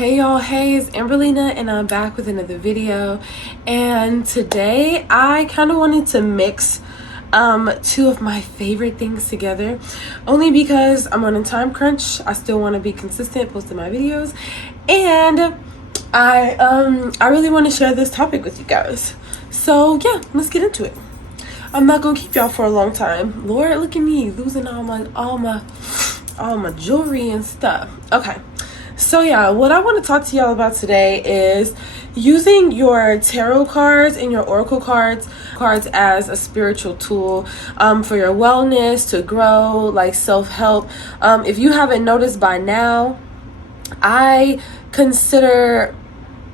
Hey y'all, hey, it's Amberlina and I'm back with another video. And today I kind of wanted to mix two of my favorite things together, only because I'm on a time crunch. I still want to be consistent posting my videos, and I really want to share this topic with you guys. So yeah, let's get into it. I'm not gonna keep y'all for a long time. Lord, look at me losing all my jewelry and stuff. Okay. So yeah, what I want to talk to y'all about today is using your tarot cards and your oracle cards as a spiritual tool for your wellness, to grow, like self-help. If you haven't noticed by now, I consider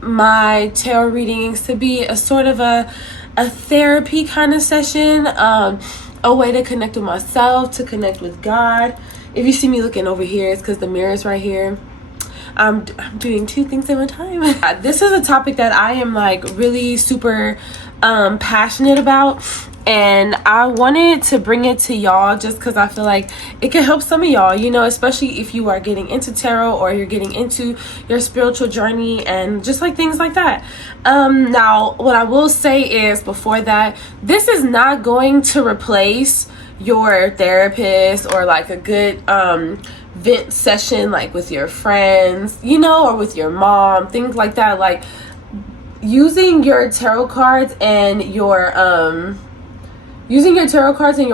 my tarot readings to be a sort of a therapy kind of session, a way to connect with myself, to connect with God. If you see me looking over here, it's because the mirror is right here. I'm doing two things at a time. This is a topic that I am like really super passionate about, and I wanted to bring it to y'all just because I feel like it can help some of y'all, you know, especially if you are getting into tarot or you're getting into your spiritual journey and just like things like that. Now, what I will say is, before that, this is not going to replace your therapist or like a good vent session like with your friends, you know, or with your mom, things like that. Like, using your tarot cards and your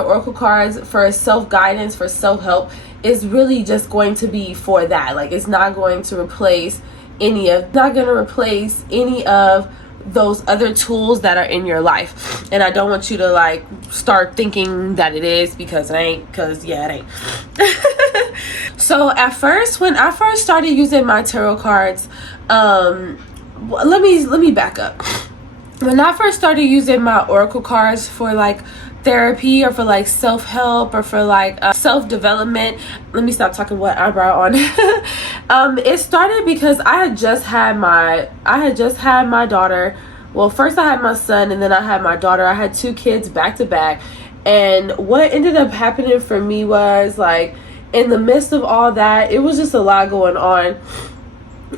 oracle cards for self-guidance, for self-help, is really just going to be for that. Like, it's not going to replace any of those other tools that are in your life. And I don't want you to like start thinking that it is, because it ain't, because yeah, it ain't. So at first, when I first started using my tarot cards, let me back up. When I first started using my oracle cards for like therapy, or for like self-help, or for like self-development, let me stop talking what eyebrow on. It started because I had just had my daughter. Well, first I had my son, and then I had my daughter. I had two kids back to back, and what ended up happening for me was, like, in the midst of all that, it was just a lot going on.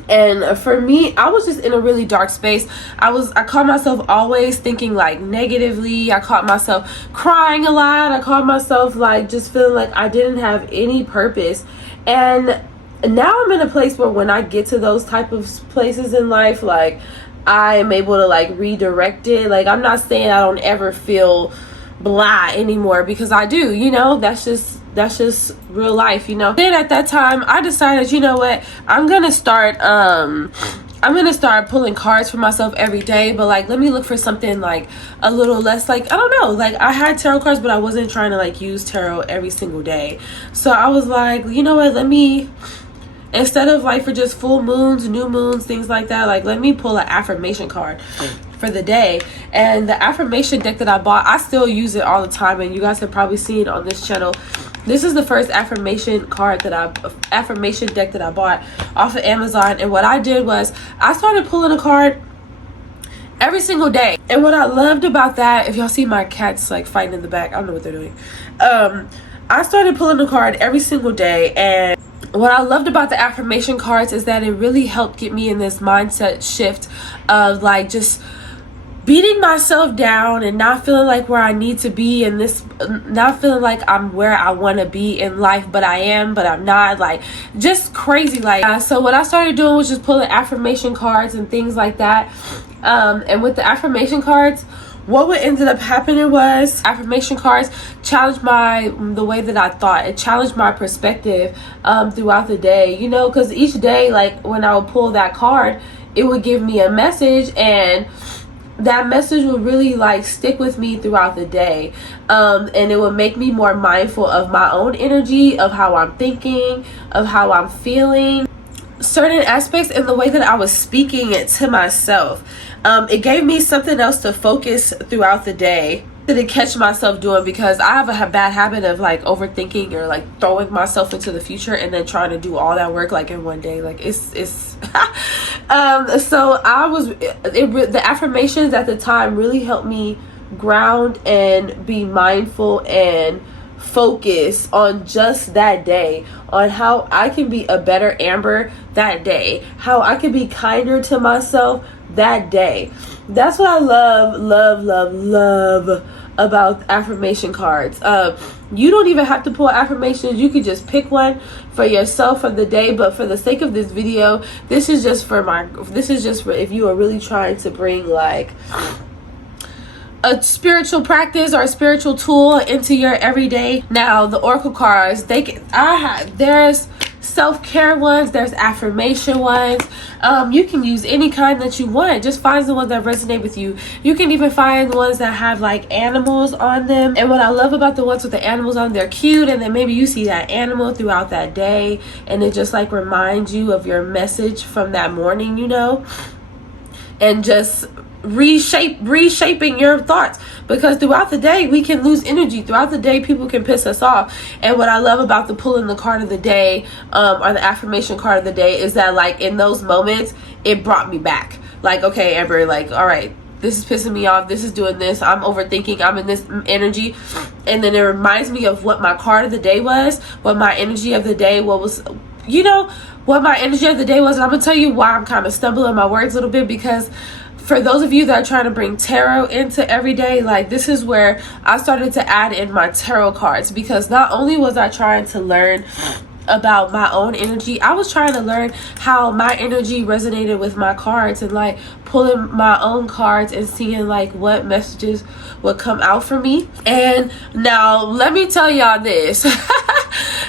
And for me, I was just in a really dark space. I caught myself always thinking like negatively. I caught myself crying a lot. I caught myself like just feeling like I didn't have any purpose. And now I'm in a place where when I get to those type of places in life, like, I am able to like redirect it. Like, I'm not saying I don't ever feel blah anymore, because I do, you know, that's just real life, you know. Then at that time I decided, you know what, I'm gonna start pulling cards for myself every day, but like, let me look for something like a little less, like, I don't know, like, I had tarot cards, but I wasn't trying to like use tarot every single day. So I was like, you know what, let me, instead of like for just full moons, new moons, things like that, like, let me pull an affirmation card for the day. And the affirmation deck that I bought, I still use it all the time, and you guys have probably seen on this channel. This is the first affirmation deck that I bought off of Amazon. And what I did was I started pulling a card every single day. And what I loved about that, if y'all see my cats like fighting in the back, I don't know what they're doing. I started pulling a card every single day, and what I loved about the affirmation cards is that it really helped get me in this mindset shift of like just beating myself down and not feeling like where I need to be, and not feeling like I'm where I want to be in life, but I am, but I'm not, like, just crazy. Like, so what I started doing was just pulling affirmation cards and things like that. And with the affirmation cards, what ended up happening was, affirmation cards challenged the way that I thought. It challenged my perspective throughout the day, you know, because each day, like, when I would pull that card, it would give me a message, and that message would really like stick with me throughout the day, and it would make me more mindful of my own energy, of how I'm thinking, of how I'm feeling, certain aspects, in the way that I was speaking it to myself. It gave me something else to focus throughout the day, to catch myself doing, because I have a bad habit of like overthinking or like throwing myself into the future and then trying to do all that work like in one day. Like, it's so the affirmations at the time really helped me ground and be mindful and focus on just that day, on how I can be a better Amber that day, how I can be kinder to myself that day. That's what I love about affirmation cards. You don't even have to pull affirmations. You could just pick one for yourself for the day, but for the sake of this video, this is just for if you are really trying to bring like a spiritual practice or a spiritual tool into your everyday. Now, the oracle cards, there's self-care ones, there's affirmation ones. You can use any kind that you want. Just find the ones that resonate with you. You can even find the ones that have like animals on them. And what I love about the ones with the animals on, they're cute, and then maybe you see that animal throughout that day, and it just like reminds you of your message from that morning, you know, and just reshaping your thoughts, because throughout the day we can lose energy. Throughout the day people can piss us off. And what I love about the pulling the card of the day or the affirmation card of the day is that like in those moments it brought me back. Like, okay, Amber, like, all right, this is pissing me off, this is doing this, I'm overthinking, I'm in this energy, and then it reminds me of what my card of the day was, what my energy of the day, what my energy of the day was. And I'm gonna tell you why I'm kind of stumbling my words a little bit, because for those of you that are trying to bring tarot into every day, like this is where I started to add in my tarot cards, because not only was I trying to learn about my own energy, I was trying to learn how my energy resonated with my cards, and like pulling my own cards and seeing like what messages would come out for me. And now let me tell y'all this.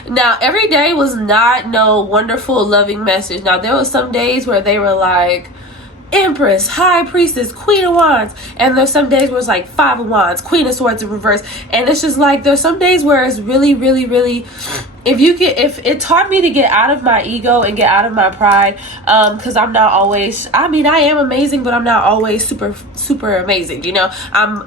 Now, every day was not no wonderful loving message. Now, there was some days where they were like Empress, High Priestess, Queen of Wands, and there's some days where it's like Five of Wands, Queen of Swords in reverse. And it's just like there's some days where it's really if it taught me to get out of my ego and get out of my pride, because I'm not always, I mean, I am amazing, but I'm not always super amazing, you know.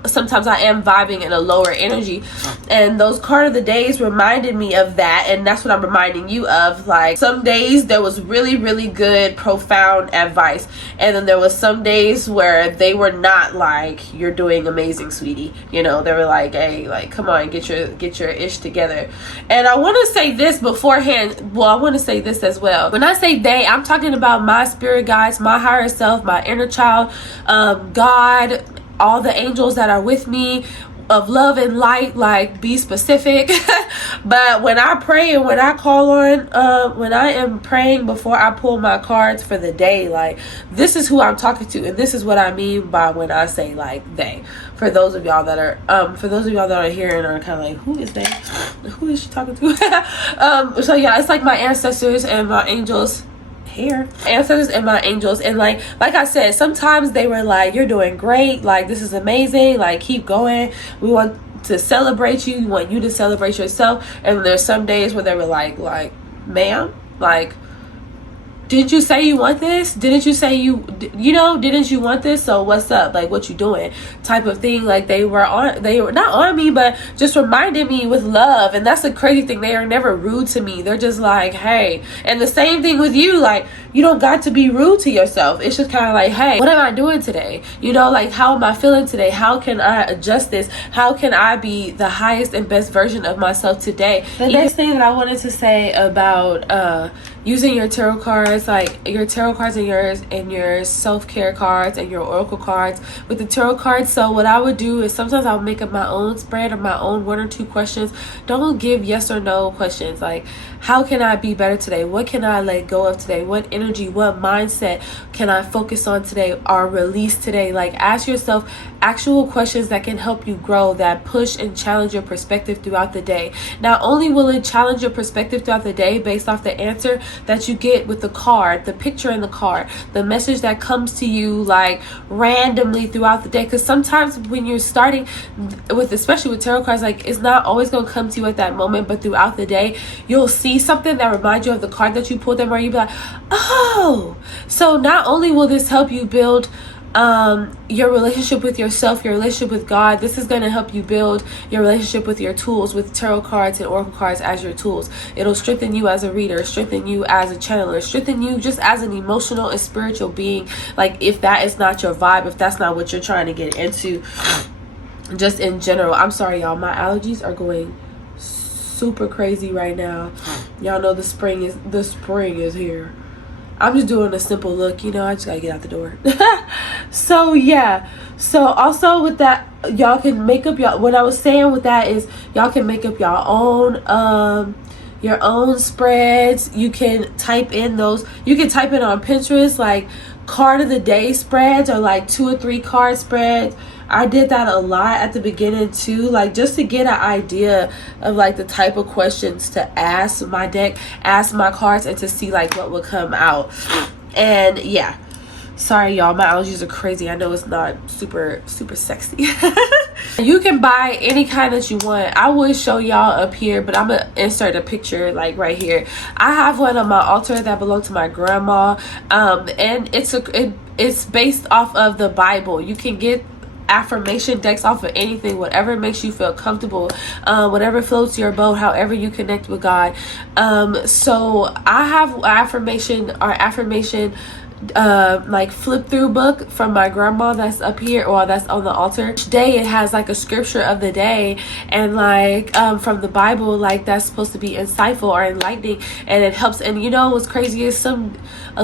Sometimes I am vibing in a lower energy, and those card of the days reminded me of that. And that's what I'm reminding you of. Like, some days there was really good profound advice, and then there was some days where they were not like, you're doing amazing, sweetie, you know. They were like, hey, like, come on, get your ish together. And I want to say this beforehand. Well, I want to say this as well. When I say they, I'm talking about my spirit guides, my higher self, my inner child, God, all the angels that are with me of love and light. Like, be specific. But when I pray and when I call on, when I am praying before I pull my cards for the day, like, this is who I'm talking to, and this is what I mean by when I say like they. For those of y'all that are here and are kind of like, who is they? Who is she talking to? So yeah, it's like my ancestors and my angels. Ancestors and my angels. And like I said, sometimes they were like, you're doing great, like this is amazing, like keep going, we want to celebrate you, we want you to celebrate yourself. And there's some days where they were like ma'am, like, didn't you say you want this? Didn't you say didn't you want this? So what's up? Like, what you doing? Type of thing. Like, they were not on me, but just reminded me with love. And that's the crazy thing. They are never rude to me. They're just like, hey. And the same thing with you. Like, you don't got to be rude to yourself. It's just kind of like, hey, what am I doing today? You know, like, how am I feeling today? How can I adjust this? How can I be the highest and best version of myself today? The next thing that I wanted to say about using your tarot cards, like your tarot cards and your self-care cards and your oracle cards with the tarot cards. So what I would do is sometimes I'll make up my own spread or my own 1 or 2 questions. Don't give yes or no questions. Like, how can I be better today? What can I let go of today? What energy, what mindset can I focus on today or release today? Like, ask yourself actual questions that can help you grow, that push and challenge your perspective throughout the day. Not only will it challenge your perspective throughout the day based off the answer that you get with the card, the picture in the card, the message that comes to you like randomly throughout the day. Because sometimes when you're starting with, especially with tarot cards, like, it's not always going to come to you at that moment, but throughout the day you'll see something that reminds you of the card that you pulled them, or you'll be like, oh. So not only will this help you build your relationship with yourself, your relationship with God, this is going to help you build your relationship with your tools, with tarot cards and oracle cards as your tools. It'll strengthen you as a reader, strengthen you as a channeler, strengthen you just as an emotional and spiritual being. Like, if that is not your vibe, if that's not what you're trying to get into, just in general. I'm sorry, y'all, my allergies are going super crazy right now. Y'all know the spring is here. I'm just doing a simple look, you know, I just gotta get out the door. So yeah, so also with that, y'all can make up what I was saying with that is y'all can make up your own spreads. You can type in those, you can type it on Pinterest, like card of the day spreads, or like 2 or 3 card spreads. I did that a lot at the beginning too, like just to get an idea of like the type of questions to ask my deck, ask my cards, and to see like what would come out. And yeah, sorry y'all, my allergies are crazy. I know it's not super sexy. You can buy any kind that you want. I will show y'all up here, but I'm gonna insert a picture like right here. I have one on my altar that belonged to my grandma, and it's based off of the Bible. You can get affirmation decks off of anything, whatever makes you feel comfortable, whatever floats your boat, however you connect with God. So I have affirmation like flip through book from my grandma that's up here, or that's on the altar. Each day it has like a scripture of the day, and like from the Bible, like that's supposed to be insightful or enlightening, and it helps. And you know what's crazy is a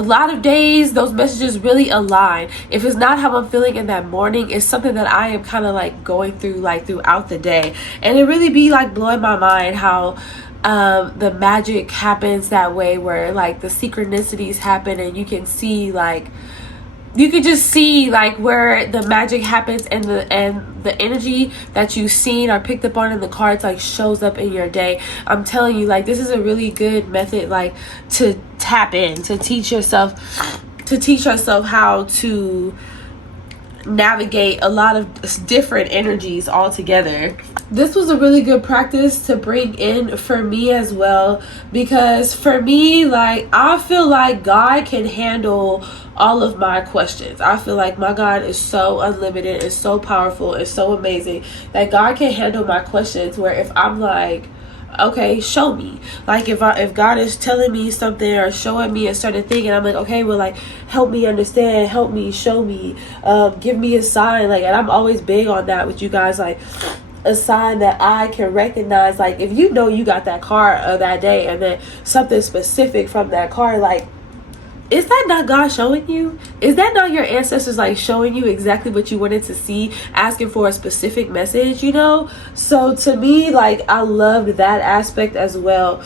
lot of days those messages really align. If it's not how I'm feeling in that morning, it's something that I am kind of like going through like throughout the day, and it really be like blowing my mind how the magic happens that way, where like the synchronicities happen, and you can just see like where the magic happens, and the energy that you've seen or picked up on in the cards like shows up in your day. I'm telling you, like this is a really good method like to tap in, to teach yourself how to navigate a lot of different energies all together. This was a really good practice to bring in for me as well, because for me, like I feel like God can handle all of my questions. I feel like my God is so unlimited and so powerful and so amazing that God can handle my questions, where if I'm like, okay, show me, like if God is telling me something or showing me a certain thing, and I'm like, okay, well, like help me understand, help me, show me, give me a sign, like, and I'm always big on that with you guys, like a sign that I can recognize. Like if you know you got that card of that day, and then something specific from that card, like is that not God showing you? Is that not your ancestors like showing you exactly what you wanted to see, asking for a specific message, you know? So to me, like I loved that aspect as well,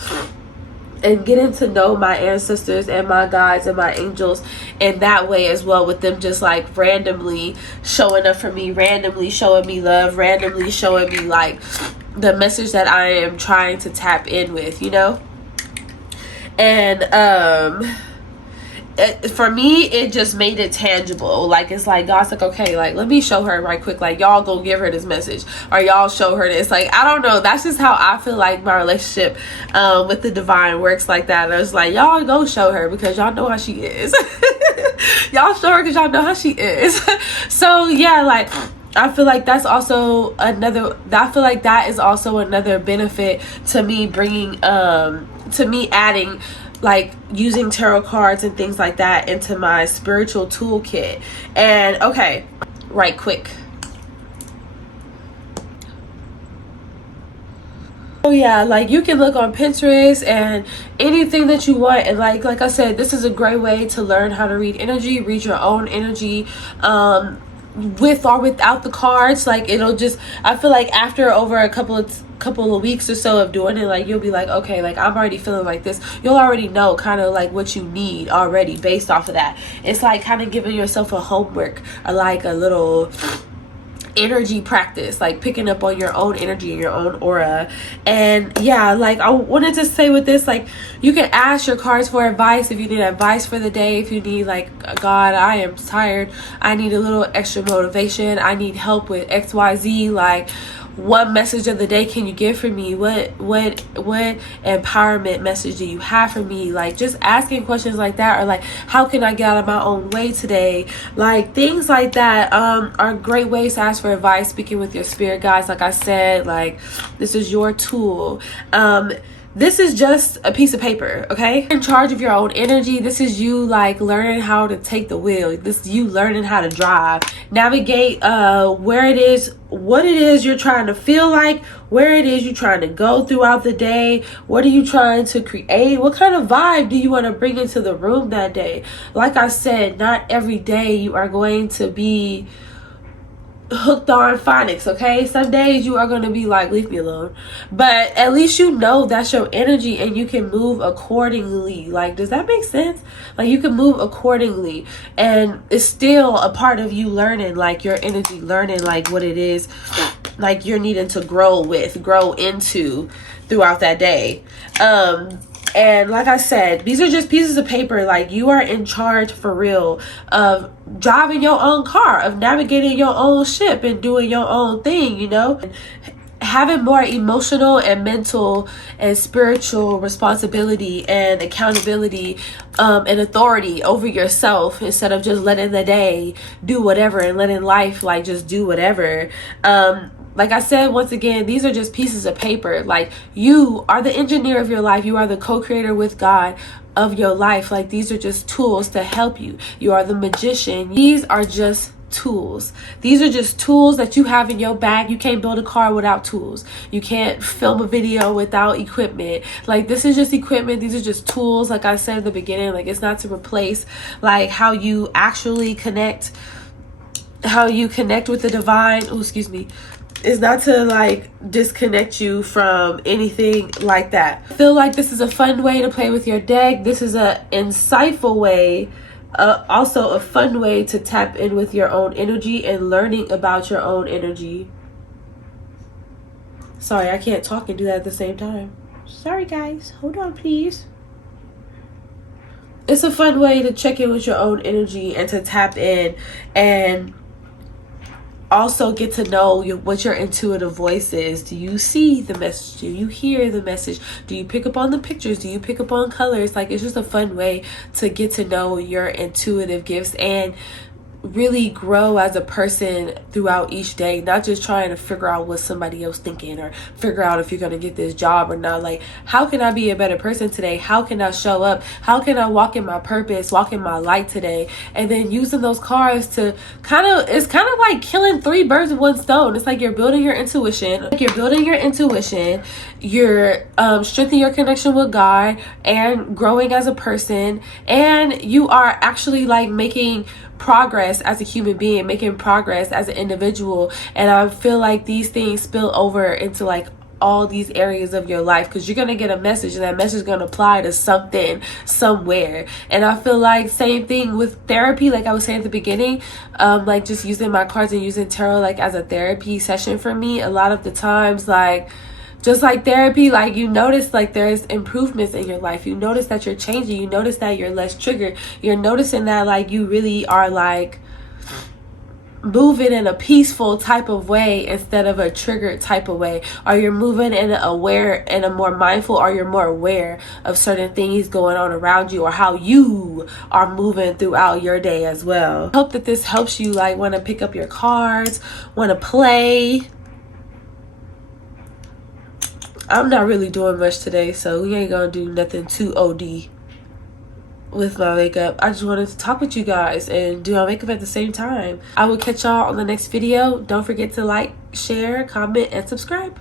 and getting to know my ancestors and my guides and my angels in that way as well, with them just like randomly showing up for me, randomly showing me love, randomly showing me like the message that I am trying to tap in with, you know? And for me, it just made it tangible. Like it's like God's like, okay, like let me show her right quick, like y'all go give her this message, or y'all show her this. Like I don't know, that's just how I feel like my relationship with the divine works like that. I was like, y'all go show her because y'all know how she is. Y'all show her because y'all know how she is. So yeah, like I feel like that's also another, I feel like that is also another benefit to me bringing to me adding like using tarot cards and things like that into my spiritual toolkit. And okay, right quick, oh yeah, like you can look on Pinterest and anything that you want, and like I said, this is a great way to learn how to read energy, read your own energy, with or without the cards. Like it'll just, I feel like after over a couple of weeks or so of doing it, like you'll be like, okay, like I'm already feeling like this. You'll already know kind of like what you need already based off of that. It's like kind of giving yourself a homework, or like a little energy practice, like picking up on your own energy and your own aura. And yeah, like I wanted to say with this, like you can ask your cards for advice if you need advice for the day, if you need like, God, I am tired, I need a little extra motivation, I need help with XYZ, like what message of the day can you give for me? What empowerment message do you have for me? Like just asking questions like that, or like how can I get out of my own way today? Like things like that are great ways to ask for advice, speaking with your spirit guides. Like I said, like this is your tool. this is just a piece of paper, okay? In charge of your own energy. This is you like learning how to take the wheel. This is you learning how to drive, navigate where it is, what it is you're trying to feel like, where it is you're trying to go throughout the day. What are you trying to create? What kind of vibe do you want to bring into the room that day? Like I said, not every day you are going to be hooked on phonics, okay? Some days you are going to be like, leave me alone. But at least you know that's your energy and you can move accordingly. Like, does that make sense? Like, you can move accordingly and it's still a part of you learning, like your energy, learning like what it is like you're needing to grow into throughout that day. And like I said, these are just pieces of paper. Like, you are in charge for real of driving your own car, of navigating your own ship and doing your own thing, you know? Having more emotional and mental and spiritual responsibility and accountability and authority over yourself, instead of just letting the day do whatever and letting life like just do whatever. Like I said, once again, these are just pieces of paper. Like, you are the engineer of your life. You are the co-creator with God of your life. Like, these are just tools to help you. You are the magician. These are just tools. These are just tools that you have in your bag. You can't build a car without tools. You can't film a video without equipment. Like, this is just equipment. These are just tools. Like I said in the beginning, like, it's not to replace like how you actually connect, with the divine. Oh, excuse me. It's not to like disconnect you from anything like that. I feel like this is a fun way to play with your deck. This is a insightful way, also a fun way to tap in with your own energy and learning about your own energy. Sorry, I can't talk and do that at the same time. Sorry guys, hold on please. It's a fun way to check in with your own energy and to tap in and also get to know what your intuitive voice is. Do you see the message? Do you hear the message? Do you pick up on the pictures? Do you pick up on colors? Like, it's just a fun way to get to know your intuitive gifts and really grow as a person throughout each day, not just trying to figure out what somebody else thinking or figure out if you're going to get this job or not. Like, how can I be a better person today? How can I show up? How can I walk in my purpose, walk in my light today? And then using those cards to it's kind of like killing 3 birds with 1 stone. It's like you're building your intuition. You're strengthening your connection with God and growing as a person, and you are actually like making progress as a human being, making progress as an individual. And I feel like these things spill over into like all these areas of your life, because you're gonna get a message and that message is gonna apply to something somewhere. And I feel like same thing with therapy, like I was saying at the beginning, like just using my cards and using tarot like as a therapy session for me. A lot of the times, like just like therapy, like you notice like there's improvements in your life. You notice that you're changing. You notice that you're less triggered. You're noticing that like you really are like moving in a peaceful type of way instead of a triggered type of way. Or you're moving in a more mindful, or you're more aware of certain things going on around you, or how you are moving throughout your day as well. I hope that this helps you like want to pick up your cards, want to play. I'm not really doing much today, so we ain't gonna do nothing too OD with my makeup. I just wanted to talk with you guys and do my makeup at the same time. I will catch y'all on the next video. Don't forget to like, share, comment, and subscribe.